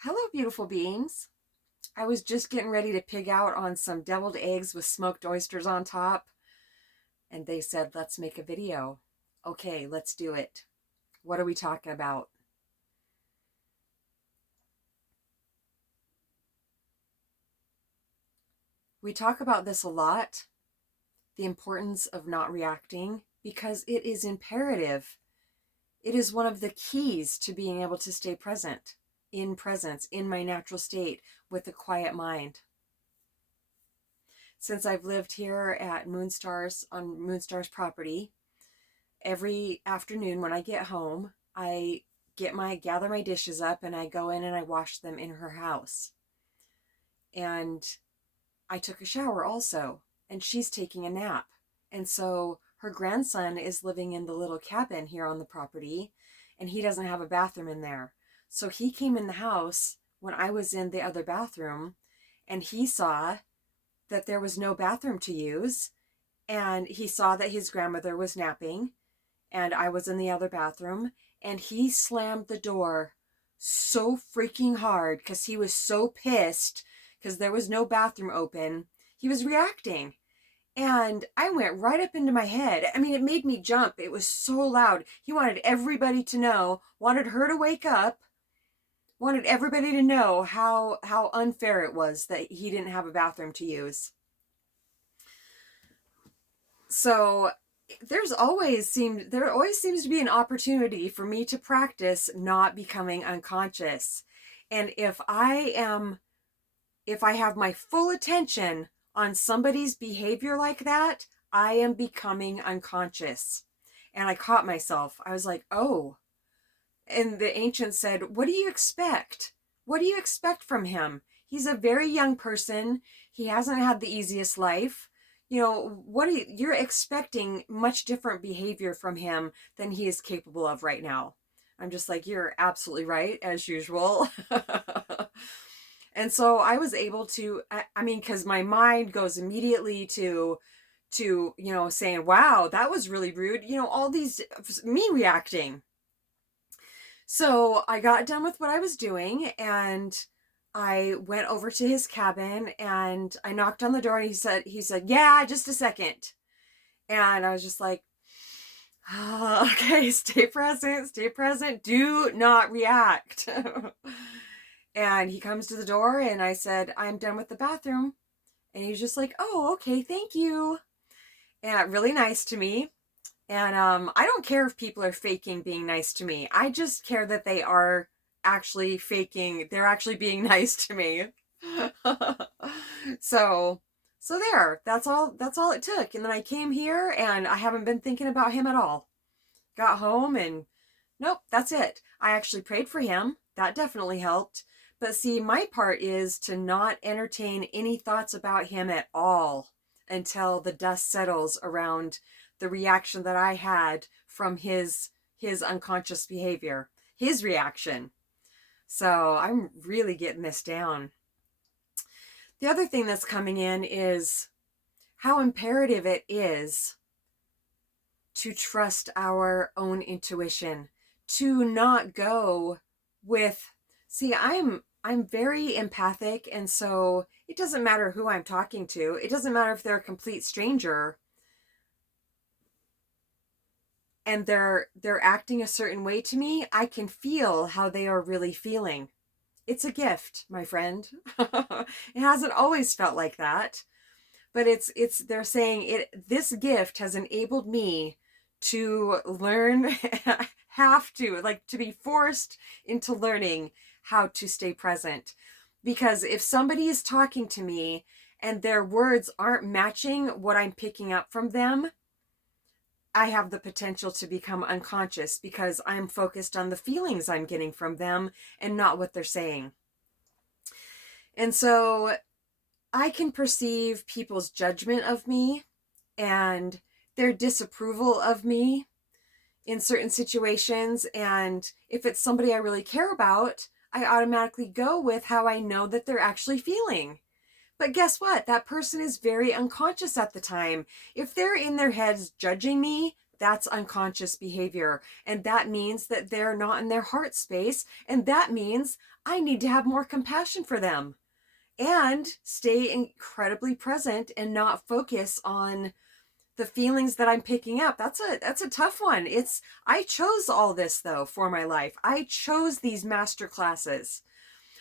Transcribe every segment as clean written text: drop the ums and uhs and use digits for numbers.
Hello, beautiful beings. I was just getting ready to pig out on some deviled eggs with smoked oysters on top, and they said, let's make a video. Okay, let's do it. What are we talking about? We talk about this a lot, the importance of not reacting, because it is imperative. It is one of the keys to being able to stay present, in presence, in my natural state, with a quiet mind. Since I've lived here at Moonstars on Moonstar's property, every afternoon when I get home, I gather my dishes up and I go in and I wash them in her house. And I took a shower also, and she's taking a nap. And so her grandson is living in the little cabin here on the property, and he doesn't have a bathroom in there. So he came in the house when I was in the other bathroom, and he saw that there was no bathroom to use, and he saw that his grandmother was napping and I was in the other bathroom, and he slammed the door so freaking hard because he was so pissed because there was no bathroom open. He was reacting. And I went right up into my head. I mean, it made me jump. It was so loud. He wanted everybody to know, wanted her to wake up, wanted everybody to know how unfair it was that he didn't have a bathroom to use. So there always seems to be an opportunity for me to practice not becoming unconscious. And if I have my full attention on somebody's behavior like that, I am becoming unconscious. And I caught myself. I was like, "Oh." And the ancient said, "What do you expect? What do you expect from him? He's a very young person. He hasn't had the easiest life. You're expecting much different behavior from him than he is capable of right now." I'm just like, "You're absolutely right, as usual." And so I was able to, I mean, because my mind goes immediately to saying, "Wow, that was really rude." All these, me reacting. So I got done with what I was doing, and I went over to his cabin and I knocked on the door, and he said, "Yeah, just a second." And I was just like, "Oh, okay, stay present, do not react." And he comes to the door and I said, "I'm done with the bathroom." And he's just like, "Oh, okay, thank you." And really nice to me. And I don't care if people are faking being nice to me. I just care that they are actually faking, they're actually being nice to me. so so there, that's all it took. And then I came here and I haven't been thinking about him at all. Got home and nope, that's it. I actually prayed for him. That definitely helped. But see, my part is to not entertain any thoughts about him at all until the dust settles around the reaction that I had from his unconscious behavior, his reaction. So I'm really getting this down. The other thing that's coming in is how imperative it is to trust our own intuition, to not go with, see, I'm very empathic, and so it doesn't matter who I'm talking to. It doesn't matter if they're a complete stranger and they're acting a certain way to me. I can feel how they are really feeling. It's a gift, my friend. It hasn't always felt like that, but it's they're saying it, this gift has enabled me to learn, have to, like, to be forced into learning how to stay present. Because if somebody is talking to me and their words aren't matching what I'm picking up from them, I have the potential to become unconscious because I'm focused on the feelings I'm getting from them and not what they're saying. And so I can perceive people's judgment of me and their disapproval of me in certain situations. And if it's somebody I really care about, I automatically go with how I know that they're actually feeling. But guess what? That person is very unconscious at the time. If they're in their heads judging me, That's unconscious behavior. And that means that they're not in their heart space. And that means I need to have more compassion for them and stay incredibly present and not focus on the feelings that I'm picking up. That's a tough one. I chose all this though for my life. I chose these master classes.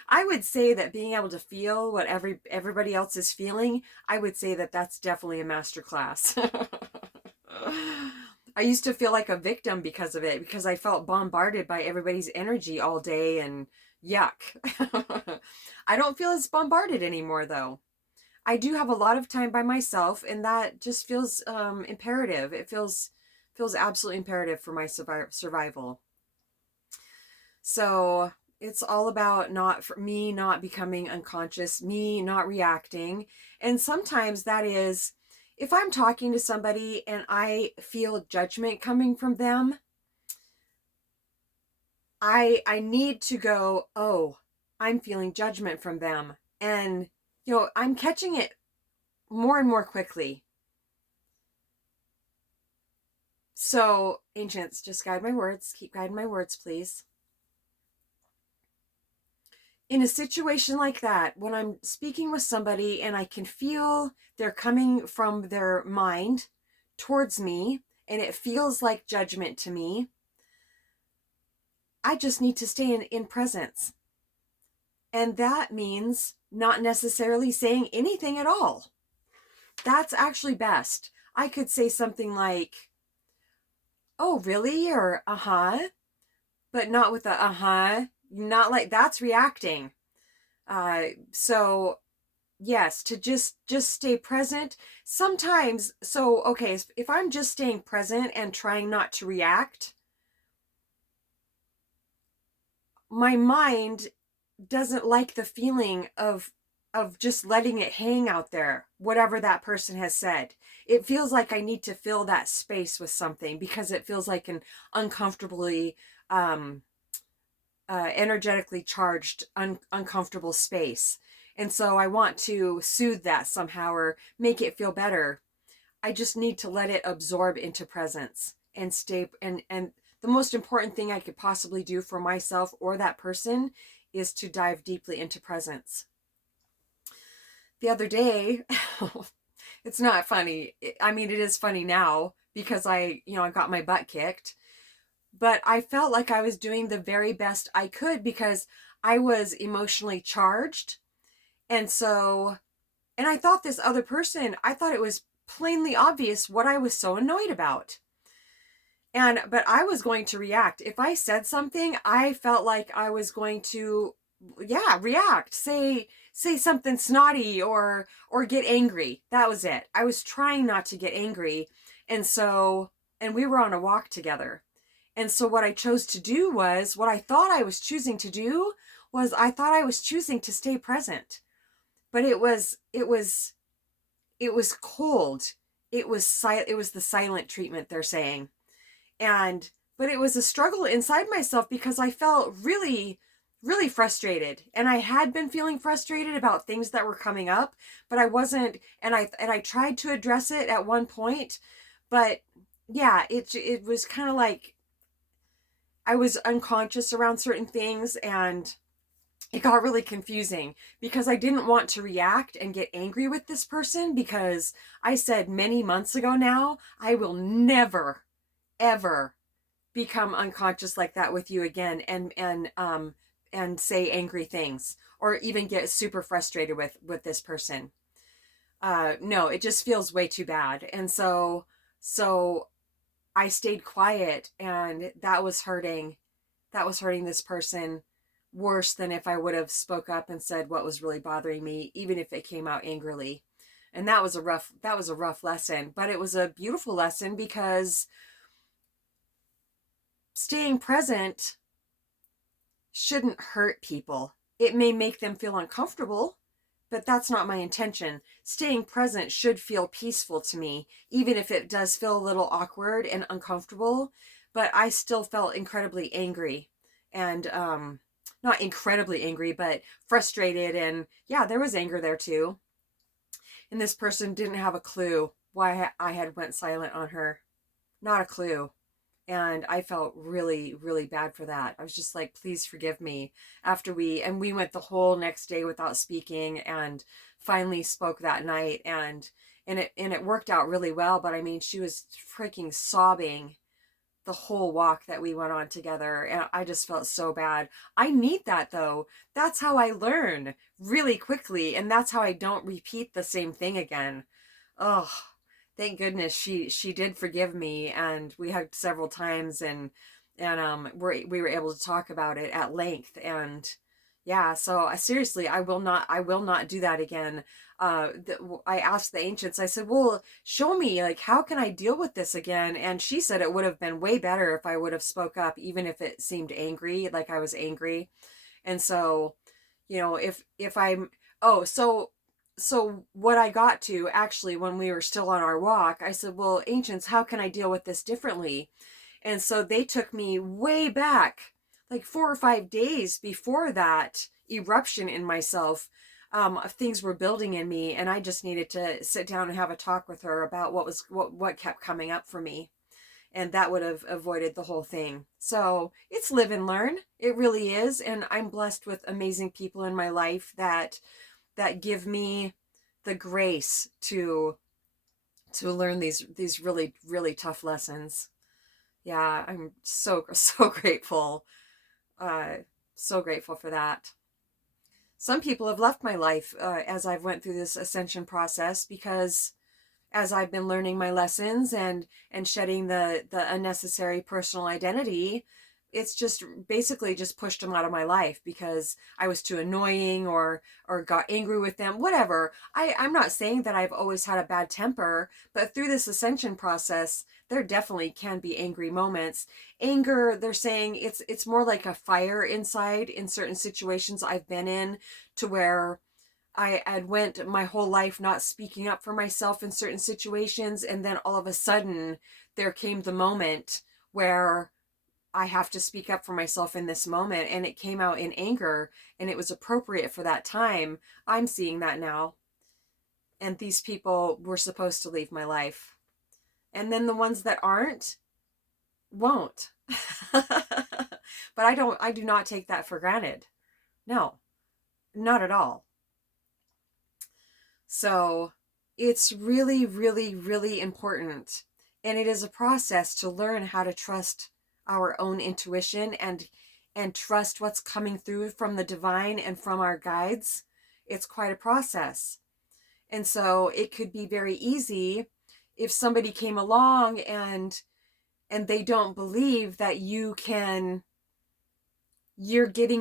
I would say that being able to feel what everybody else is feeling, I would say that that's definitely a master class. I used to feel like a victim because of it, because I felt bombarded by everybody's energy all day and yuck. I don't feel as bombarded anymore though. I do have a lot of time by myself, and that just feels imperative. It feels absolutely imperative for my survival. So it's all about me not becoming unconscious, me not reacting. And sometimes that is, if I'm talking to somebody and I feel judgment coming from them, I need to go, oh, I'm feeling judgment from them. And, I'm catching it more and more quickly. So, ancients, just guide my words. Keep guiding my words, please. In a situation like that, when I'm speaking with somebody and I can feel they're coming from their mind towards me and it feels like judgment to me, I just need to stay in presence. And that means not necessarily saying anything at all. That's actually best. I could say something like, oh, really? Or, uh-huh. But not with a uh-huh. Not like that's reacting. So yes, to just stay present. Sometimes, so okay, if I'm just staying present and trying not to react, my mind doesn't like the feeling of just letting it hang out there, whatever that person has said. It feels like I need to fill that space with something because it feels like an uncomfortably energetically charged, uncomfortable space. And so I want to soothe that somehow or make it feel better. I just need to let it absorb into presence and stay. And the most important thing I could possibly do for myself or that person is to dive deeply into presence. The other day, it's not funny. I mean, it is funny now because I got my butt kicked, but I felt like I was doing the very best I could because I was emotionally charged. And so, and I thought this other person, I thought it was plainly obvious what I was so annoyed about. But I was going to react. If I said something, I felt like I was going to, yeah, react, say something snotty or get angry. That was it. I was trying not to get angry. And we were on a walk together. And so what I chose to do was, what I thought I was choosing to do was I thought I was choosing to stay present. But it was cold. It was the silent treatment they're saying. But it was a struggle inside myself because I felt really really frustrated, and I had been feeling frustrated about things that were coming up, but I wasn't, and I tried to address it at one point, but yeah, it was kind of like I was unconscious around certain things, and it got really confusing because I didn't want to react and get angry with this person because I said many months ago now, I will never ever become unconscious like that with you again and say angry things or even get super frustrated with this person. No, it just feels way too bad. And so I stayed quiet, and that was hurting this person worse than if I would have spoke up and said what was really bothering me, even if it came out angrily. And that was a rough lesson, but it was a beautiful lesson because staying present shouldn't hurt people. It may make them feel uncomfortable, but that's not my intention. Staying present should feel peaceful to me, even if it does feel a little awkward and uncomfortable. But I still felt incredibly angry and not incredibly angry, but frustrated. And yeah, there was anger there too. And this person didn't have a clue why I had went silent on her. Not a clue. And I felt really, really bad for that. I was just like, please forgive me. After we went the whole next day without speaking, and finally spoke that night, and it worked out really well. But I mean, she was freaking sobbing the whole walk that we went on together, and I just felt so bad. I need that though. That's how I learn really quickly, and that's how I don't repeat the same thing again. Oh, thank goodness she did forgive me, and we hugged several times, and we were able to talk about it at length. And yeah, so seriously, I will not do that again. I asked the ancients, I said, well, show me, like, how can I deal with this again? And she said it would have been way better if I would have spoke up, even if it seemed angry, like I was angry. And so, if I'm, oh, so what I got to actually when we were still on our walk, I said, well, ancients, how can I deal with this differently? And so they took me way back, like 4 or 5 days before that eruption in myself. Things were building in me, and I just needed to sit down and have a talk with her about what kept coming up for me, and that would have avoided the whole thing. So it's live and learn. It really is, and I'm blessed with amazing people in my life that give me the grace to learn these really, really tough lessons. Yeah, I'm so grateful. Uh, so grateful for that. Some people have left my life as I've went through this ascension process, because as I've been learning my lessons and shedding the unnecessary personal identity, it's just basically just pushed them out of my life because I was too annoying, or got angry with them, whatever. I'm not saying that I've always had a bad temper, but through this ascension process, there definitely can be angry moments. Anger, they're saying it's more like a fire inside in certain situations I've been in, to where I had went my whole life not speaking up for myself in certain situations, and then all of a sudden there came the moment where I have to speak up for myself in this moment, and it came out in anger, and it was appropriate for that time. I'm seeing that now, and these people were supposed to leave my life, and then the ones that aren't won't. But I do not take that for granted. No, not at all. So it's really, really, really important. And it is a process to learn how to trust our own intuition, and trust what's coming through from the divine and from our guides. It's quite a process. And so it could be very easy if somebody came along and they don't believe that you're getting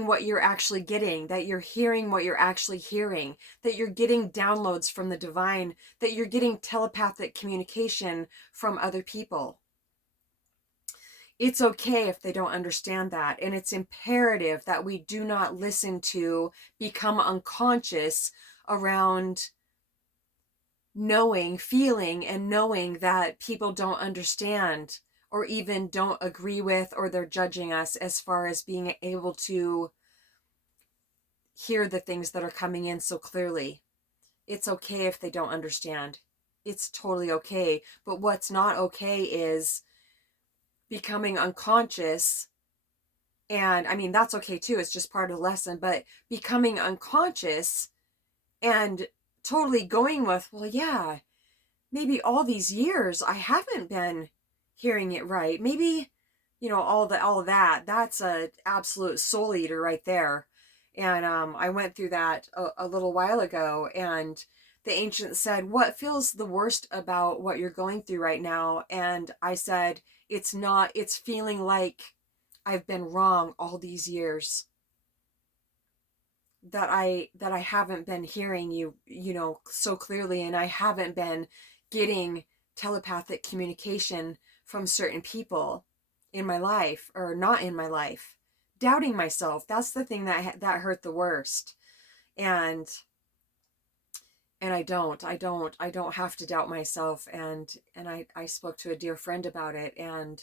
what you're actually getting, that you're hearing what you're actually hearing, that you're getting downloads from the divine, that you're getting telepathic communication from other people. It's okay if they don't understand that, and it's imperative that we do not listen to, become unconscious around knowing, feeling, and knowing that people don't understand, or even don't agree with, or they're judging us as far as being able to hear the things that are coming in so clearly. It's okay if they don't understand. It's totally okay. But what's not okay is becoming unconscious. And I mean, that's okay too. It's just part of the lesson. But becoming unconscious and totally going with, well, yeah, maybe all these years I haven't been hearing it right. Maybe, all of that's a absolute soul eater right there. And I went through that a little while ago, and the ancient said, what feels the worst about what you're going through right now? And I said, it's feeling like I've been wrong all these years, that I haven't been hearing you, so clearly, and I haven't been getting telepathic communication from certain people in my life, or not in my life. Doubting myself, that's the thing that hurt the worst. And I don't have to doubt myself. And I spoke to a dear friend about it, and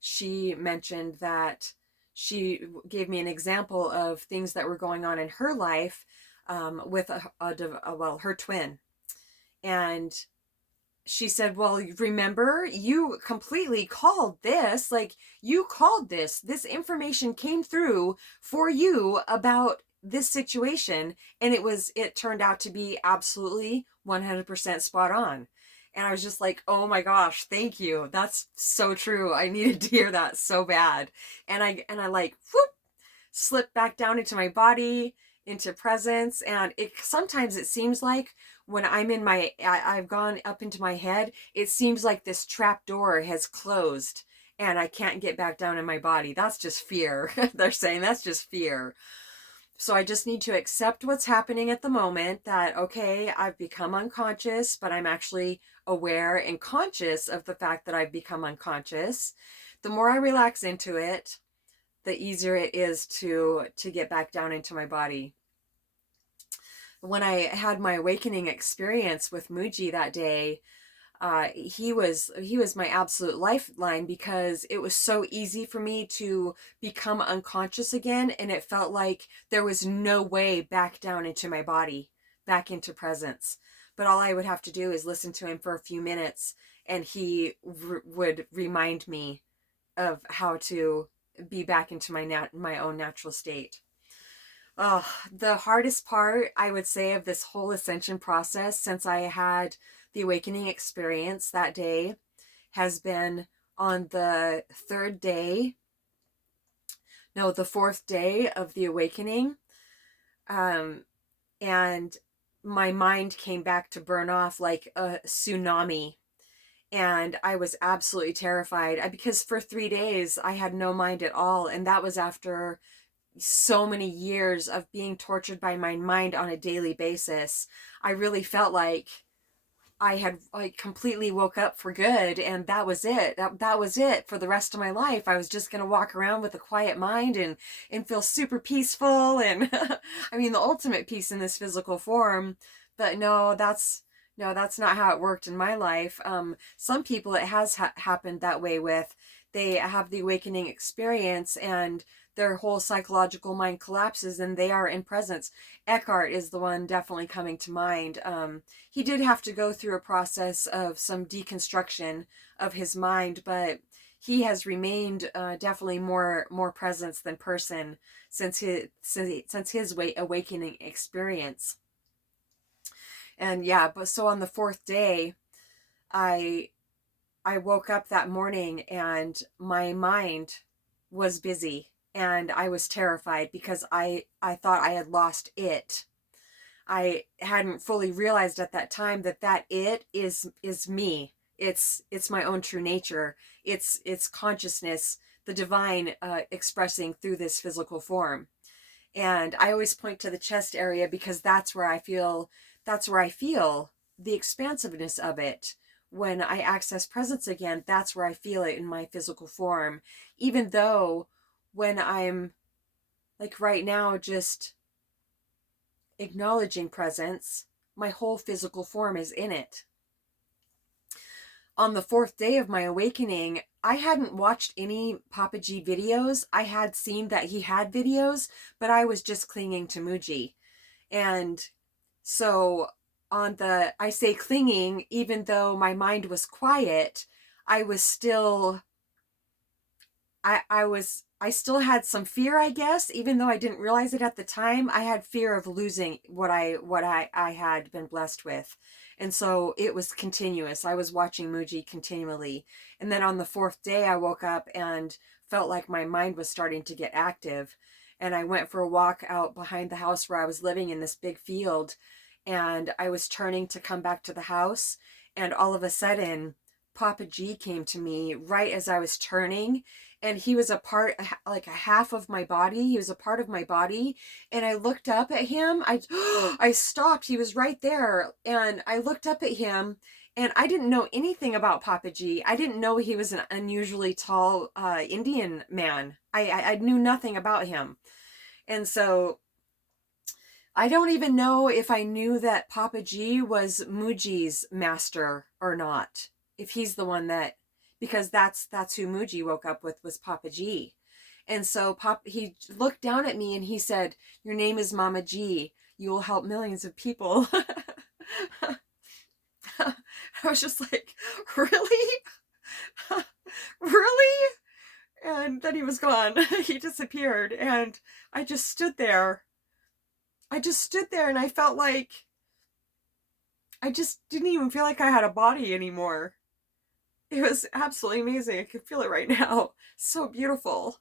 she mentioned that she gave me an example of things that were going on in her life, with well, her twin. And she said, well, remember, you completely called this, like, you called this information came through for you about this situation, and it turned out to be absolutely 100% spot on. And I was just like, oh my gosh, thank you. That's so true. I needed to hear that so bad. And I like, whoop, slipped back down into my body, into presence. And sometimes it seems like when I'm in I've gone up into my head, it seems like this trap door has closed and I can't get back down in my body. That's just fear. They're saying that's just fear. So I just need to accept what's happening at the moment, that, okay, I've become unconscious, but I'm actually aware and conscious of the fact that I've become unconscious. The more I relax into it, the easier it is to get back down into my body. When I had my awakening experience with Mooji that day, he was my absolute lifeline, because it was so easy for me to become unconscious again, and it felt like there was no way back down into my body, back into presence. But all I would have to do is listen to him for a few minutes, and he would remind me of how to be back into my own natural state. Oh, the hardest part, I would say, of this whole ascension process, since I had the awakening experience that day, has been on the fourth day of the awakening. And my mind came back to burn off like a tsunami. And I was absolutely terrified, because for 3 days I had no mind at all. And that was after so many years of being tortured by my mind on a daily basis. I really felt like I had like completely woke up for good, and that was it. That was it for the rest of my life. I was just going to walk around with a quiet mind and feel super peaceful, and I mean, the ultimate peace in this physical form. But no, that's not how it worked in my life. Some people it has happened that way with. They have the awakening experience and their whole psychological mind collapses and they are in presence. Eckhart is the one definitely coming to mind. He did have to go through a process of some deconstruction of his mind, but he has remained definitely more presence than person since his awakening experience. And yeah, but so on the fourth day, I woke up that morning and my mind was busy, and I was terrified because I thought I had lost it. I hadn't fully realized at that time that it is me. It's my own true nature. It's consciousness, the divine expressing through this physical form. And I always point to the chest area because that's where I feel the expansiveness of it. When I access presence again, that's where I feel it in my physical form. Even though when I'm like right now just acknowledging presence, my whole physical form is in it. On the fourth day of my awakening, I hadn't watched any Papaji videos. I had seen that he had videos, but I was just clinging to Mooji. And so I say clinging, even though my mind was quiet, I was still, I still had some fear, I guess, even though I didn't realize it at the time. I had fear of losing what I had been blessed with. And so it was continuous. I was watching Mooji continually. And then on the fourth day, I woke up and felt like my mind was starting to get active. And I went for a walk out behind the house where I was living in this big field. And I was turning to come back to the house. And all of a sudden, Papaji came to me right as I was turning. And he was like a half of my body. He was a part of my body. And I looked up at him. I stopped. He was right there. And I looked up at him. And I didn't know anything about Papaji. I didn't know he was an unusually tall Indian man. I knew nothing about him. And so I don't even know if I knew that Papaji was Mooji's master or not. If he's the one because that's who Mooji woke up with, was Papaji. And so he looked down at me and he said, "Your name is Mama G. You will help millions of people." I was just like, really? Really? And then he was gone. He disappeared. And I just stood there. I just stood there and I felt like I just didn't even feel like I had a body anymore. It was absolutely amazing. I can feel it right now. So beautiful.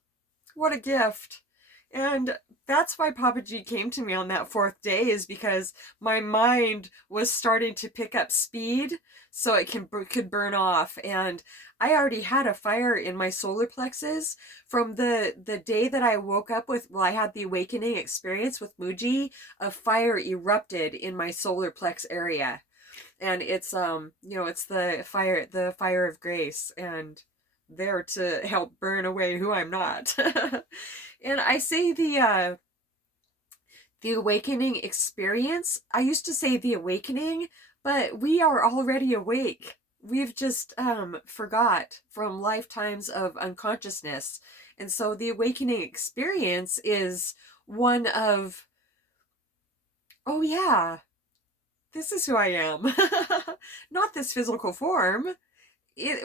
What a gift. And that's why Papa G came to me on that fourth day, is because my mind was starting to pick up speed so it could burn off. And I already had a fire in my solar plexus from the day that I woke up with, well, I had the awakening experience with Mooji. A fire erupted in my solar plex area. And it's it's the fire of grace, and there to help burn away who I'm not. And I say the awakening experience. I used to say the awakening, but we are already awake. We've just forgot from lifetimes of unconsciousness. And so the awakening experience is one of, oh yeah, this is who I am. Not this physical form.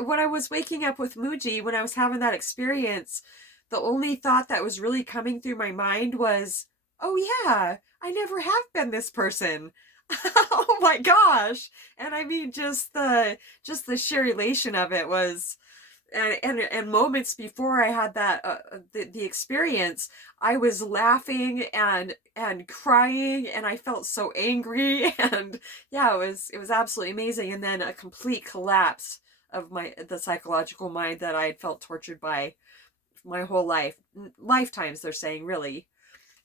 When I was waking up with Mooji, when I was having that experience, the only thought that was really coming through my mind was, oh yeah, I never have been this person. Oh my gosh. And I mean, just the sheer elation of it was, and moments before I had that the experience, I was laughing and crying, and I felt so angry. And yeah, it was absolutely amazing. And then a complete collapse of the psychological mind that I had felt tortured by my whole life, lifetimes, they're saying, really.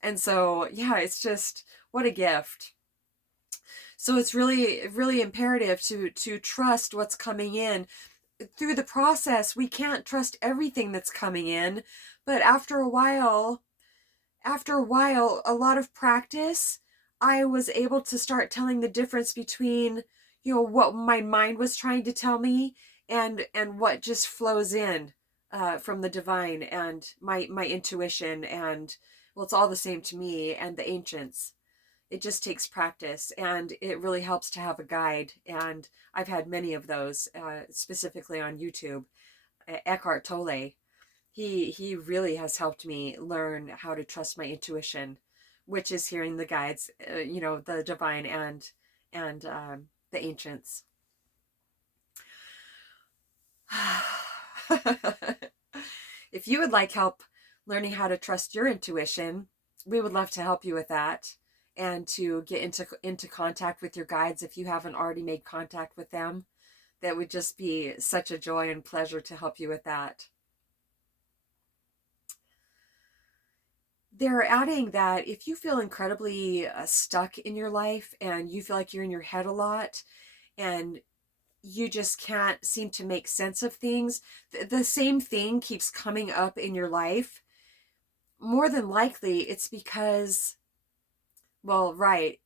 And so yeah, it's just, what a gift. So it's really, really imperative to trust what's coming in. Through the process, we can't trust everything that's coming in, but after a while, a lot of practice, I was able to start telling the difference between, what my mind was trying to tell me, and what just flows in from the divine, and my intuition. And well, it's all the same to me and the ancients. It just takes practice, and it really helps to have a guide. And I've had many of those, specifically on YouTube. Eckhart Tolle, he really has helped me learn how to trust my intuition, which is hearing the guides, the divine, and the ancients. If you would like help learning how to trust your intuition, we would love to help you with that, and to get into contact with your guides if you haven't already made contact with them. That would just be such a joy and pleasure to help you with that. They're adding that if you feel incredibly stuck in your life, and you feel like you're in your head a lot, and you just can't seem to make sense of things, the same thing keeps coming up in your life, more than likely it's because, well, right,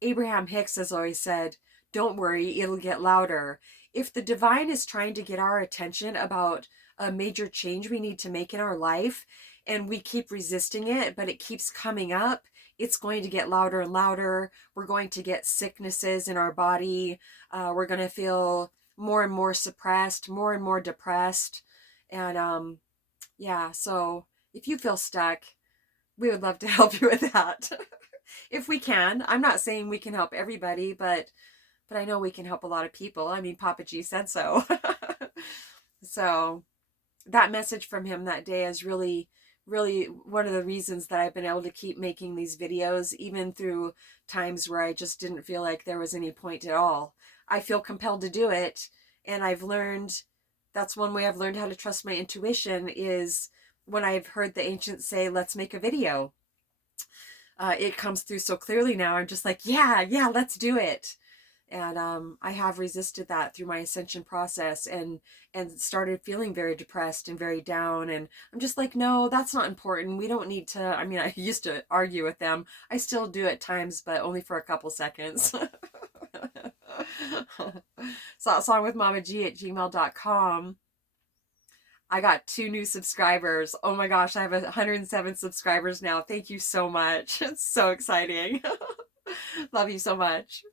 Abraham Hicks has always said, don't worry, it'll get louder. If the divine is trying to get our attention about a major change we need to make in our life, and we keep resisting it, but it keeps coming up, it's going to get louder and louder. We're going to get sicknesses in our body. We're going to feel more and more suppressed, more and more depressed. And yeah, so if you feel stuck, we would love to help you with that. If we can. I'm not saying we can help everybody, but I know we can help a lot of people. I mean, Papa G said so. So that message from him that day is really, really one of the reasons that I've been able to keep making these videos, even through times where I just didn't feel like there was any point at all. I feel compelled to do it, and I've learned, that's one way I've learned how to trust my intuition, is when I've heard the ancients say, let's make a video. It comes through so clearly now. I'm just like, yeah, let's do it. And I have resisted that through my ascension process, and started feeling very depressed and very down. And I'm just like, no, that's not important. We don't need to. I mean, I used to argue with them. I still do at times, but only for a couple seconds. SongwithmamaG@gmail.com. I got 2 new subscribers. Oh my gosh, I have 107 subscribers now. Thank you so much. It's so exciting. Love you so much.